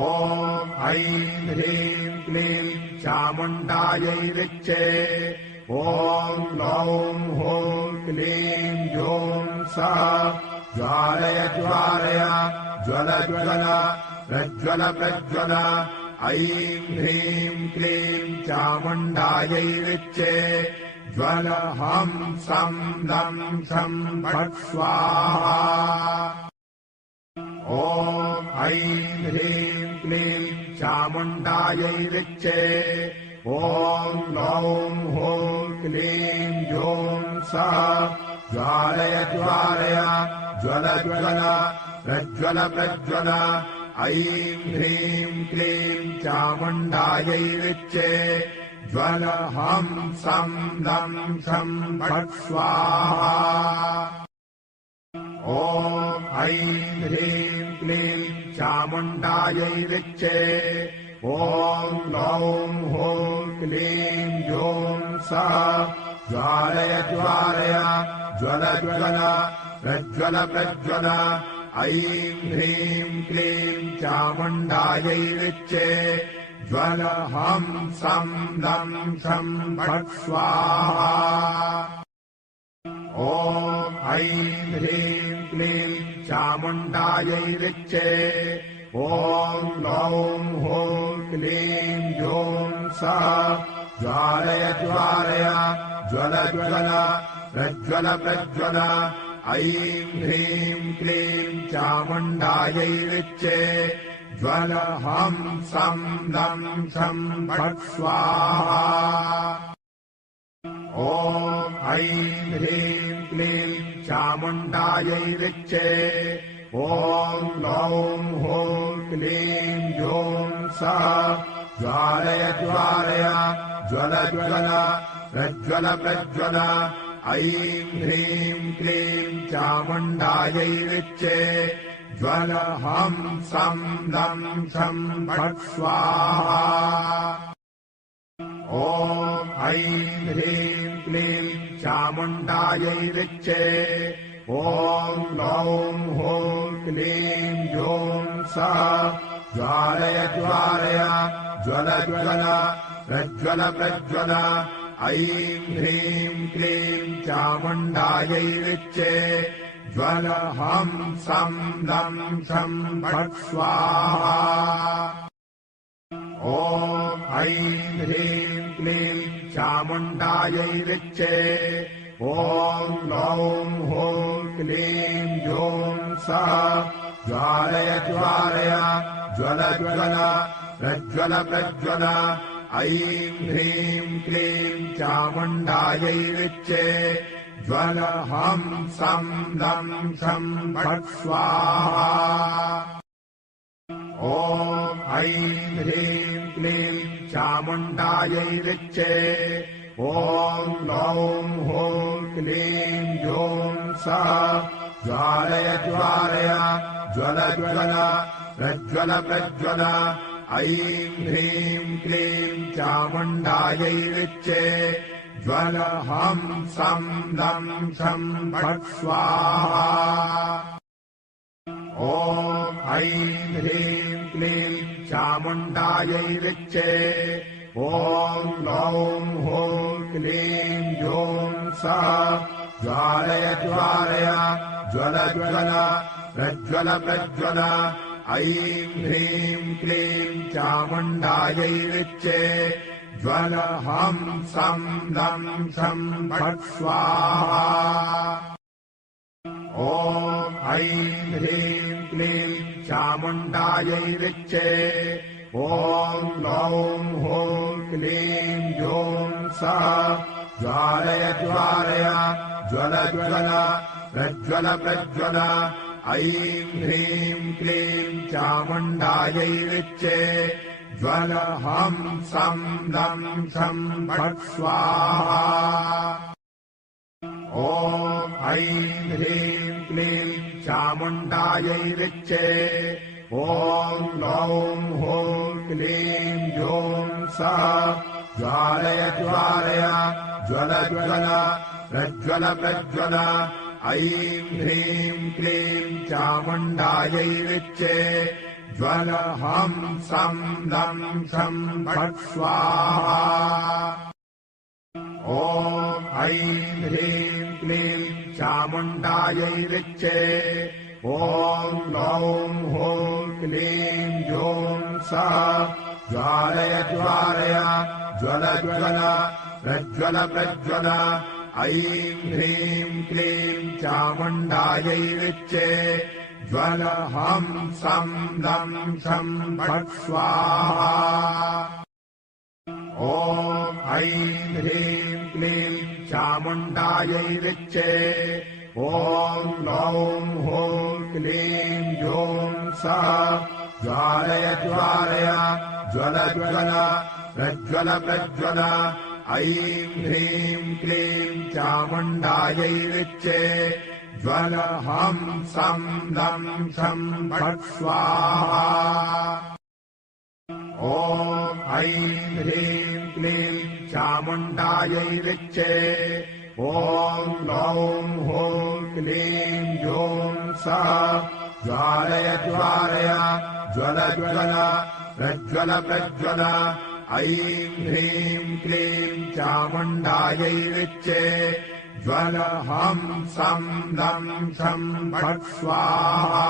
ॐ ऐं ह्रीं क्लीं चामुण्डायै ऋचे ॐ लौं हूं क्लीं ह्यूं सः ज्वालय ज्वालय ज्वल ज्वल प्रज्वल प्रज्वल ऐं ह्रीं क्लीं चामुण्डायै ऋचे ज्वल हं सं दं शं फट् स्वाहा ॐ ऐं ह्रीं क्लीं चामुण्डायै ऋचे ॐ लौं हूं क्लीं ह्यूं सः ज्वालय ज्वालय ज्वल ज्वल प्रज्वल प्रज्वल ऐं ह्रीं क्लीं चामुण्डायै ऋचे ज्वल हं सं दं शं फट् स्वाहा ॐ ऐं ह्रीं क्लीं चामुण्डायै ऋचे ॐ लौं हूं क्लीं ह्यूं सः ज्वालय ज्वालय ज्वल ज्वल प्रज्वल प्रज्वल ऐं ह्रीं क्लीं चामुण्डायै ऋचे ज्वल हं सं दं शं फट् स्वाहा ॐ ऐं ह्रीं क्लीं चामुण्डायै ऋचे ॐ लौं हूं क्लीं ह्यूं सः ज्वालय ज्वालय ज्वल ज्वल प्रज्वल प्रज्वल ऐं ह्रीं क्लीं चामुण्डायै ऋचे ज्वल हं सं दं शं फट् स्वाहा ॐ ऐं ह्रीं क्लीं चामुण्डायै ऋचे ॐ लौं हूं क्लीं ह्यूं सः ज्वालय ज्वालय ज्वल ज्वल प्रज्वल प्रज्वल ऐं ह्रीं क्लीं चामुण्डायै ऋचे ज्वल हं सं दं शं फट् स्वाहा ॐ ऐं ह्रीं क्लीं चामुण्डायै ऋचे ॐ लौं हूं क्लीं ह्यूं सः ज्वालय ज्वालय ज्वल ज्वल प्रज्वल प्रज्वल ऐं ह्रीं क्लीं चामुण्डायै ऋचे ज्वल हं सं दं शं फट् स्वाहा ॐ ऐं ह्रीं क्लीं चामुण्डायै ऋचे ॐ लौं हूं क्लीं ह्यूं सः ज्वालय ज्वालय ज्वल ज्वल प्रज्वल प्रज्वल ऐं ह्रीं क्लीं चामुण्डायै ऋचे ज्वल हं सं दं शं फट् स्वाहा ॐ ऐं ह्रीं क्लीं चामुण्डायै ऋचे ॐ लौं हूं क्लीं ह्यूं सः ज्वालय ज्वालय ज्वल ज्वल प्रज्वल प्रज्वल ऐं ह्रीं क्लीं चामुण्डायै ऋचे ज्वल हं सं दं शं फट् स्वाहा ॐ ऐं ह्रीं क्लीं चामुण्डायै ऋचे ॐ लौं हूं क्लीं ह्यूं सः ज्वालय ज्वालय ज्वल ज्वल प्रज्वल प्रज्वल ऐं ह्रीं क्लीं चामुण्डायै ऋचे ज्वल हं सं दं शं फट् स्वाहा ॐ ऐं ह्रीं क्लीं चामुण्डायै ऋचे ॐ लौं हूं क्लीं ह्यूं सः ज्वालय ज्वालय ज्वल ज्वल प्रज्वल प्रज्वल ऐं ह्रीं क्लीं चामुण्डायै ऋचे ज्वल हं सं दं शं फट् स्वाहा ॐ ऐं ह्रीं क्लीं चामुण्डायै ऋचे ॐ लौं हूं क्लीं ह्यूं सः ज्वालय ज्वालय ज्वल ज्वल प्रज्वल प्रज्वल ऐं ह्रीं क्लीं चामुण्डायै ऋचे ज्वल हं सं दं शं फट् स्वाहा ॐ ऐं ह्रीं क्लीं चामुण्डायै ऋचे ॐ लौं हूं क्लीं ज्यों सः ज्वालय ज्वालय ज्वल ज्वल प्रज्वल प्रज्वल ऐं ह्रीं क्लीं चामुण्डायै ऋचे ज्वल हं सं दं शं फट् स्वाहा ॐ ऐं ह्रीं क्लीं चामुण्डायै ऋचे ॐ लौं हूं क्लीं ज्यों सः ज्वालय ज्वालय ज्वल ज्वल प्रज्वल प्रज्वल ऐं ह्रीं क्लीं चामुण्डायै ऋचे ज्वल हं सं दं शं फट् स्वाहा ॐ ऐं ह्रीं क्लीं चामुण्डायै ऋचे ॐ लौं हूं क्लीं ज्यों सः ज्वालय ज्वालय ज्वल ज्वल प्रज्वल प्रज्वल ऐं ह्रीं क्लीं चामुण्डायै ऋचे ज्वल हं सं दं शं फट् स्वाहा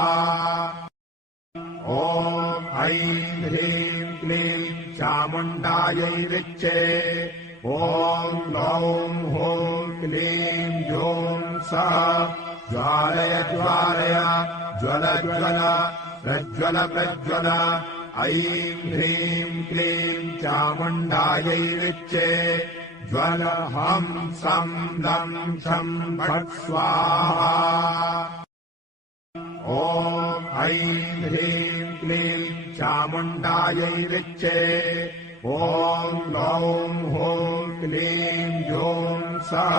ॐ ऐं ह्रीं क्लीं चामुण्डायै ऋचे ॐ लौं हूं क्लीं ज्यों सः ज्वालय ज्वालय ज्वल ज्वल प्रज्वल प्रज्वल ऐं ह्रीं क्लीं चामुण्डायै ऋचे ज्वल हं सं दं शं फट् स्वाहा ॐ ऐं ह्रीं क्लीं चामुण्डायै ऋचे ॐ लौं हूं क्लीं ज्यों सः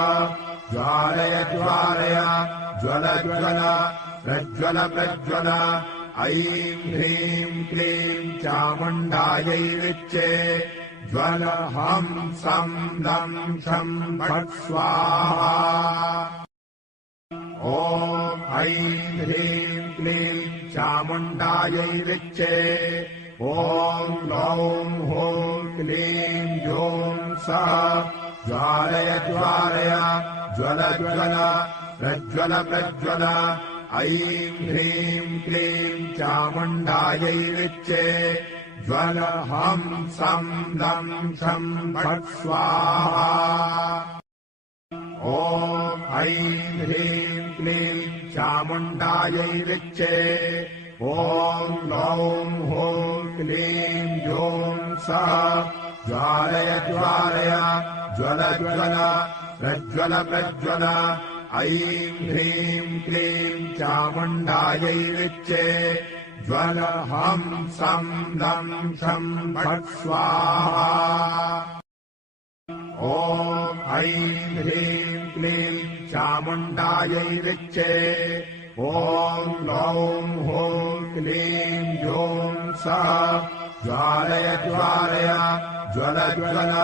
ज्वालय ज्वालय ज्वल ज्वल प्रज्वल प्रज्वल ऐं ह्रीं क्लीं चामुण्डायै ऋचे ज्वल हं सं दं शं फट् स्वाहा ॐ ऐं ह्रीं क्लीं चामुण्डायै ऋचे ॐ लौं हूं क्लीं ज्यों सः ज्वालय ज्वालय ज्वल ज्वल प्रज्वल प्रज्वल ऐं ह्रीं क्लीं चामुण्डायै ऋचे ज्वल हं सं दं शं फट् स्वाहा ॐ ऐं ह्रीं क्लीं चामुण्डायै ऋचे ॐ लौं हूं क्लीं ज्यों सः ज्वालय ज्वालय ज्वल ज्वल प्रज्वल प्रज्वल ऐं ह्रीं क्लीं चामुण्डायै ऋचे ज्वल हं सं दं शं फट् स्वाहा ॐ ऐं ह्रीं क्लीं चामुण्डायै ऋचे ॐ लौं हूं क्लीं ज्यों सः ज्वालय ज्वालय ज्वल ज्वल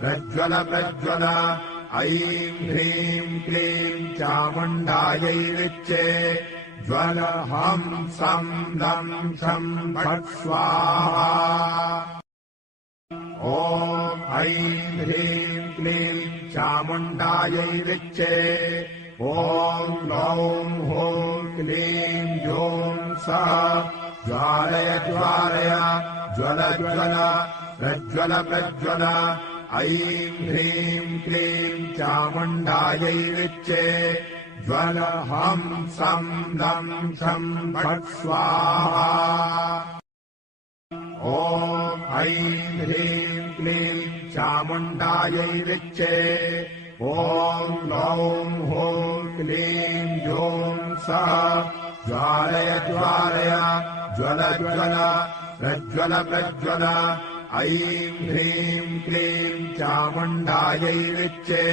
प्रज्वल प्रज्वल ऐं ह्रीं क्लीं चामुण्डायै ऋचे ज्वल हं सं दं शं फट् स्वाहा ॐ ऐं ह्रीं क्लीं चामुण्डायै ऋचे ॐ लौं हूं क्लीं ज्यों सः ज्वालय ज्वालय ज्वल ज्वल प्रज्वल प्रज्वल ऐं ह्रीं क्लीं चामुण्डायै ऋचे ज्वल हं सं दं शं फट् स्वाहा ॐ ऐं ह्रीं क्लीं चामुण्डायै ऋचे ॐ लौं हूं क्लीं ज्यों सः ज्वालय ज्वालय ज्वल ज्वल प्रज्वल प्रज्वल ऐं ह्रीं क्लीं चामुण्डायै ऋचे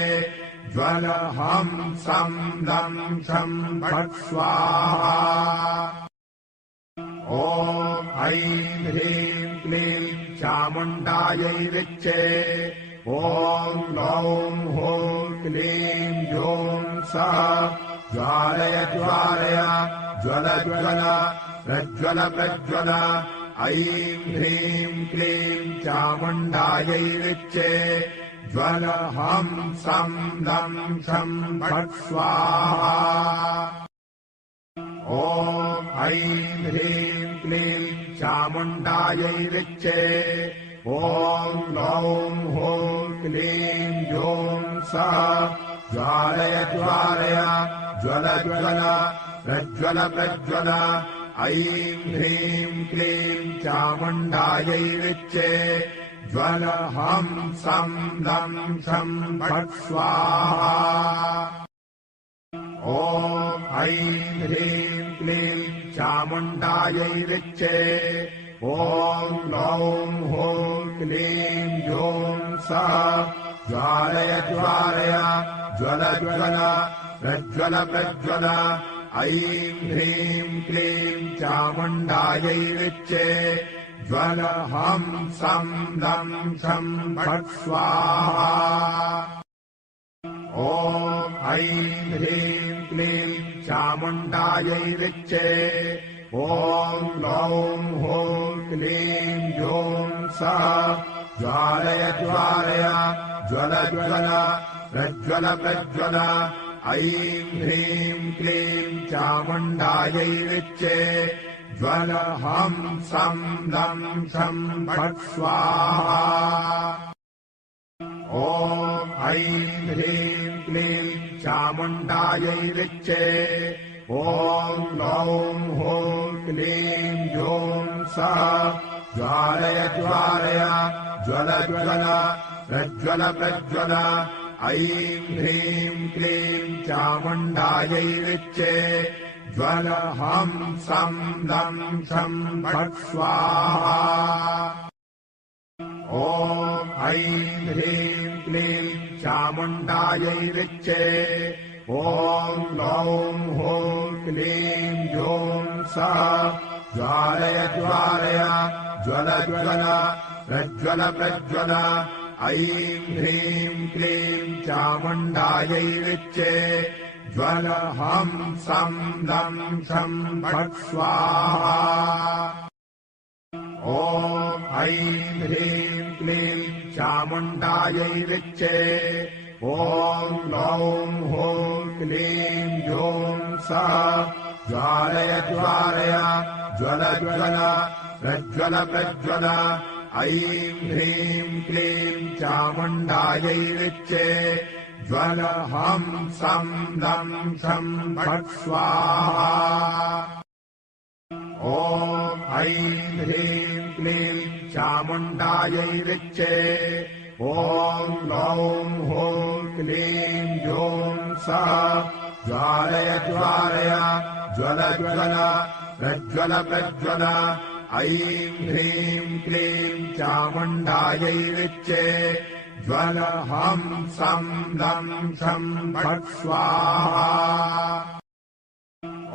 ज्वल हं सं दं शं फट् स्वाहा ॐ ऐं ह्रीं क्लीं चामुण्डायै ऋचे ॐ लौं हूं क्लीं ज्यों सः ज्वालय ज्वालय ज्वल ज्वल प्रज्वल प्रज्वल ऐं ह्रीं क्लीं चामुण्डायै ऋचे ज्वल हं सं दं शं फट् स्वाहा ॐ ऐं ह्रीं क्लीं चामुण्डायै ऋचे ॐ लौं हूं क्लीं ह्यूं सः ज्वालय ज्वालय ज्वल ज्वल प्रज्वल प्रज्वल ऐं ह्रीं क्लीं चामुण्डायै ऋचे ज्वल हं सं दं शं फट् स्वाहा ॐ ऐं ह्रीं क्लीं चामुण्डायै ऋचे ॐ लौं हूं क्लीं ह्यूं सः ज्वालय ज्वालय ज्वल ज्वल प्रज्वल प्रज्वल ऐं ह्रीं क्लीं चामुण्डायै ऋचे ज्वल हं सं दं शं फट् स्वाहा ॐ ऐं ह्रीं क्लीं चामुण्डायै ऋचे ॐ लौं हूं क्लीं ह्यूं सः ज्वालय ज्वालय ज्वल ज्वल प्रज्वल प्रज्वल ऐं ह्रीं क्लीं चामुण्डायै ऋचे ज्वल हं सं दं शं फट् स्वाहा ॐ ऐं ह्रीं क्लीं चामुण्डायै ऋचे ॐ लौं हूं क्लीं ह्यूं सः ज्वालय ज्वालय ज्वल ज्वल प्रज्वल प्रज्वल ऐं ह्रीं क्लीं चामुण्डायै ऋचे ज्वल हं सं दं शं फट् स्वाहा ॐ ऐं ह्रीं क्लीं चामुण्डायै ऋचे ॐ लौं हूं क्लीं ह्यूं सः ज्वालय ज्वालय ज्वल ज्वल प्रज्वल प्रज्वल ऐं ह्रीं क्लीं चामुण्डायै ऋचे ज्वल हं सं दं शं फट् स्वाहा ॐ ऐं ह्रीं क्लीं चामुण्डायै ऋचे ॐ लौं हूं क्लीं ह्यूं सः ज्वालय ज्वालय ज्वल ज्वल प्रज्वल प्रज्वल ऐं ह्रीं क्लीं चामुण्डायै ऋचे ज्वल हं सं दं शं फट् स्वाहा ॐ ऐं ह्रीं क्लीं चामुण्डायै ऋचे ॐ लौं हूं क्लीं ह्यूं सः ज्वालय ज्वालय ज्वल ज्वल प्रज्वल प्रज्वल ऐं ह्रीं क्लीं चामुण्डायै ऋचे ज्वल हं सं दं शं फट् स्वाहा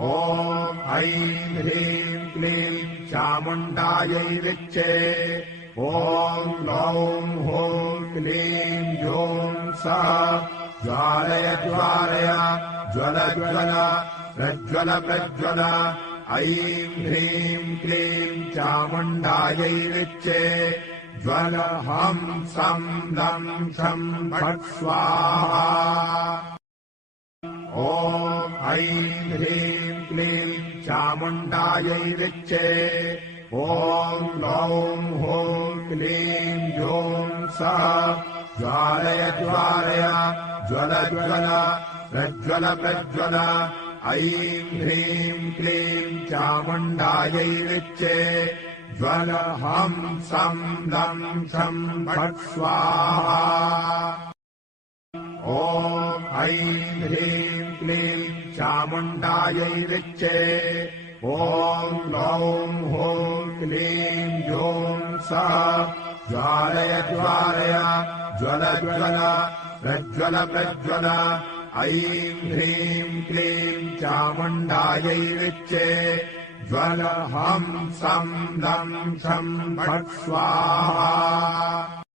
ॐ ऐं ह्रीं क्लीं चामुण्डायै ऋचे ॐ लौं हूं क्लीं ह्यूं सः ज्वालय ज्वालय ज्वल ज्वल प्रज्वल प्रज्वल ऐं ह्रीं क्लीं चामुण्डायै ऋचे ज्वल हं सं दं शं फट् स्वाहा ॐ ऐं ह्रीं क्लीं चामुण्डायै ऋचे ॐ लौं हूं क्लीं ह्यूं सः ज्वालय ज्वालय ज्वल ज्वल प्रज्वल प्रज्वल ऐं ह्रीं क्लीं चामुण्डायै ऋचे ज्वल हं सं दं शं फट् स्वाहा ॐ ऐं ह्रीं क्लीं चामुण्डायै ऋचे ॐ लौं हूं क्लीं ह्यूं सः ज्वालय ज्वालय ज्वल ज्वल प्रज्वल प्रज्वल ऐं ह्रीं क्लीं चामुण्डायै ऋचे ज्वल हं सं दं शं फट् स्वाहा